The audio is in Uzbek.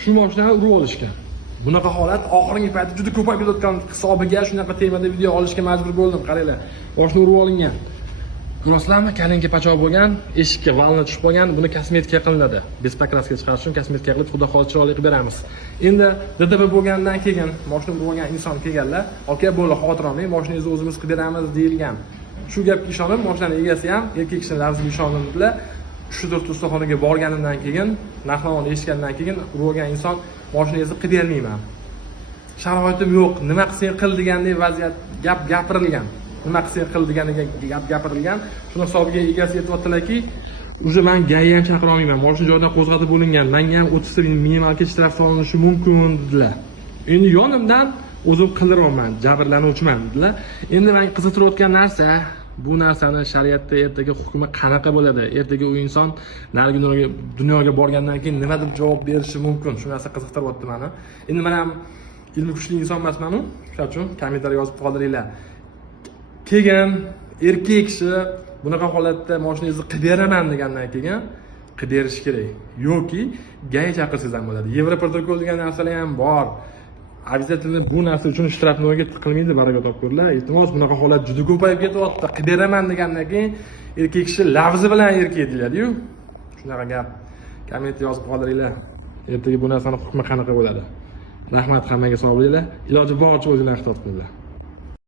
shu mashinani urib olishgan. Bunaqa holat oxirgi paytda juda ko'payib ketayotgan hisobiga shunaqa temada video olishga majbur bo'ldim. Qaranglar, boshni urib olingan. Ko'rasizlarmi? Kalinka pachoq bo'lgan, eshikka valna tushib qolgan. Buni kosmetika qilinadi. Bespakraska chiqarish uchun kosmetika qilib, xudo xolis chiroyli qilib beramiz. Endi DTP bo'lgandan keyin mashina urib olgan inson kelganlar, "Aka, bo'ldi, xavotir olmang, mashinangizni o'zimiz qilib beramiz" deyilgan. Shu gapga ishonib, mashinaning egasi ham erkak kishining lafziga ishondilar. 3-4 ustaxonaga borganimdan keyin, narx-navoni eshitgandan keyin urib olgan inson mashinangizni qilib bermayman. Sharoitim yo'q, nima qilsang qil degandek vaziyat gap gapirilgan. Nima qilsang qil deganiga gap gapirilgan. Shuni hisobiga egasi aytibdilarki, "Uje men gayni ham chaqira olmayman. Mashina joyidan qo'zg'atib bo'lingan. Menga ham 30 so'm minimal shtraf solinishi mumkin" dedilar. Endi yonimdan o'zim qildiryapman, jabrlanuvchiman dedilar. Endi men qiziqtirayotgan narsa, bu narsani shariatda ertaga hukmi qanaqa bo'ladi? Ertaga u inson narigi dunyoga borgandan keyin nima deb javob berishi mumkin? Shu narsa qiziqtiryapti meni. Endi men ham ilmi kuchli inson emasman-ku. Shuning uchun kommentariy yozib qoldiringlar. Keyin erkak kishi bunaqa holatda mashinangizni qilib beraman degandan keyin qilib berish kerak. Yoki gay chaqirsangiz ham bo'ladi. Yevroprotokol degan narsalar ham bor. Обязательно bu narsa uchun shtrafnoga tiqilmaydi, baraka topkurlar. Iltimos, bunaqa holat juda ko'payib ketyapti. Qilib beraman degandan keyin erkak kishi lafzi bilan erkak deyiladi-yu. Shunaqa gap. Komment yozib qoldiringlar. Ertaga bu narsani hukmi qanaqa bo'ladi? Rahmat, hammaga sog' bo'linglar. Iloji boricha o'zinglarni ehtiyot qilinglar.